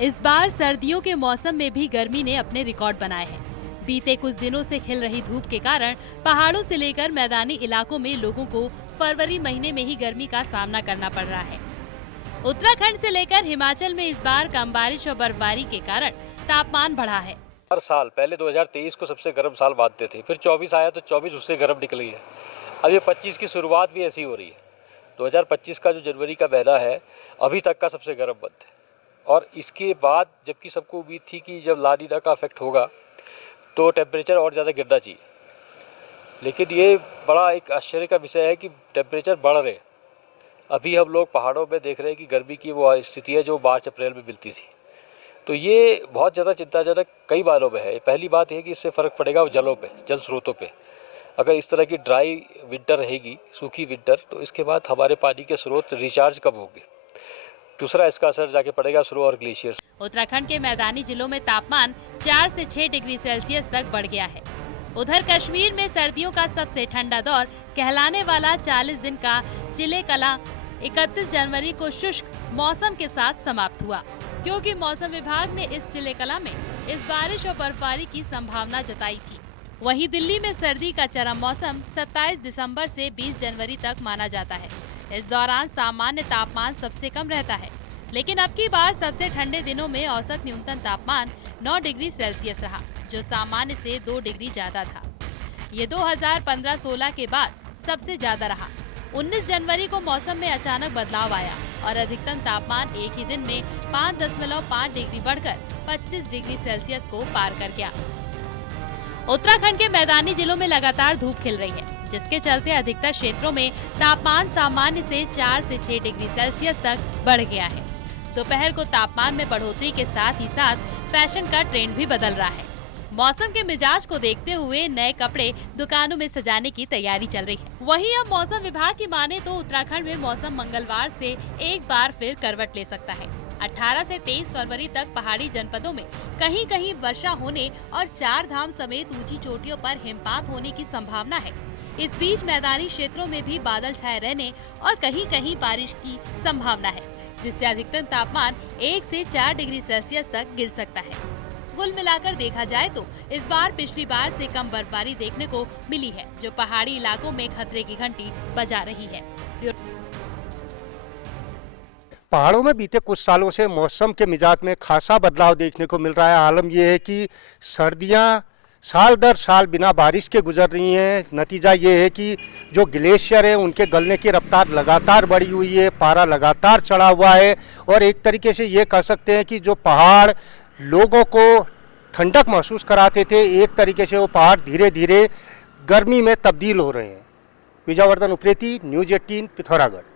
इस बार सर्दियों के मौसम में भी गर्मी ने अपने रिकॉर्ड बनाए हैं। बीते कुछ दिनों से खिल रही धूप के कारण पहाड़ों से लेकर मैदानी इलाकों में लोगों को फरवरी महीने में ही गर्मी का सामना करना पड़ रहा है। उत्तराखंड से लेकर हिमाचल में इस बार कम बारिश और बर्फबारी के कारण तापमान बढ़ा है। हर साल पहले 2023 को सबसे गर्म साल मानते थे, फिर 24 आया तो 24 उससे गर्म निकली है। अब ये 25 की शुरुआत भी ऐसी हो रही है। 2025 का जो जनवरी का महीना है अभी तक का सबसे गर्म मंथ है। और इसके बाद जबकि सबको उम्मीद थी कि जब ला नीना का इफेक्ट होगा तो टेम्परेचर और ज़्यादा गिरना चाहिए, लेकिन ये बड़ा एक आश्चर्य का विषय है कि टेम्परेचर बढ़ रहे। अभी हम लोग पहाड़ों में देख रहे हैं कि गर्मी की वो स्थिति है जो मार्च अप्रैल में मिलती थी। तो ये बहुत ज़्यादा चिंताजनक कई बातों में है। पहली बात है कि इससे फ़र्क पड़ेगा जलों पे, जल स्रोतों पे। अगर इस तरह की ड्राई विंटर रहेगी, सूखी विंटर, तो इसके बाद हमारे पानी के स्रोत रिचार्ज कब होंगे। दूसरा इसका असर जाके पड़ेगा स्नो और ग्लेशियर्स। उत्तराखंड के मैदानी जिलों में तापमान 4 से 6 डिग्री सेल्सियस तक बढ़ गया है। उधर कश्मीर में सर्दियों का सबसे ठंडा दौर कहलाने वाला 40 दिन का चिले कला 31 जनवरी को शुष्क मौसम के साथ समाप्त हुआ, क्योंकि मौसम विभाग ने इस चिले कला में इस बारिश और बर्फबारी की संभावना जताई थी। वहीं दिल्ली में सर्दी का चरम मौसम 27 दिसंबर से 20 जनवरी तक माना जाता है। इस दौरान सामान्य तापमान सबसे कम रहता है, लेकिन अब की बार सबसे ठंडे दिनों में औसत न्यूनतम तापमान 9 डिग्री सेल्सियस रहा, जो सामान्य से 2 डिग्री ज्यादा था। ये 2015-16 के बाद सबसे ज्यादा रहा। 19 जनवरी को मौसम में अचानक बदलाव आया और अधिकतम तापमान एक ही दिन में 5.5 डिग्री बढ़कर 25 डिग्री सेल्सियस को पार कर गया। उत्तराखंड के मैदानी जिलों में लगातार धूप खिल रही है, जिसके चलते अधिकतर क्षेत्रों में तापमान सामान्य से 4 से 6 डिग्री सेल्सियस तक बढ़ गया है। दोपहर को तापमान में बढ़ोतरी के साथ ही साथ फैशन का ट्रेंड भी बदल रहा है। मौसम के मिजाज को देखते हुए नए कपड़े दुकानों में सजाने की तैयारी चल रही है। वहीं अब मौसम विभाग की माने तो उत्तराखंड में मौसम मंगलवार से एक बार फिर करवट ले सकता है। 18 से 23 फरवरी तक पहाड़ी जनपदों में कहीं कहीं वर्षा होने और 4 धाम समेत ऊंची चोटियों पर हिमपात होने की संभावना है। इस बीच मैदानी क्षेत्रों में भी बादल छाए रहने और कहीं कहीं बारिश की संभावना है, जिससे अधिकतम तापमान 1 से 4 डिग्री सेल्सियस तक गिर सकता है। कुल मिलाकर देखा जाए तो इस बार पिछली बार से कम बर्फबारी देखने को मिली है, जो पहाड़ी इलाकों में खतरे की घंटी बजा रही है। पहाड़ों में बीते कुछ सालों से मौसम के मिजाज में खासा बदलाव देखने को मिल रहा है। आलम यह है कि सर्दियां साल दर साल बिना बारिश के गुजर रही हैं। नतीजा ये है कि जो ग्लेशियर है उनके गलने की रफ्तार लगातार बढ़ी हुई है, पारा लगातार चढ़ा हुआ है और एक तरीके से ये कह सकते हैं कि जो पहाड़ लोगों को ठंडक महसूस कराते थे, एक तरीके से वो पहाड़ धीरे धीरे गर्मी में तब्दील हो रहे हैं। विजयवर्धन उप्रेती, न्यूज़ 18, पिथौरागढ़।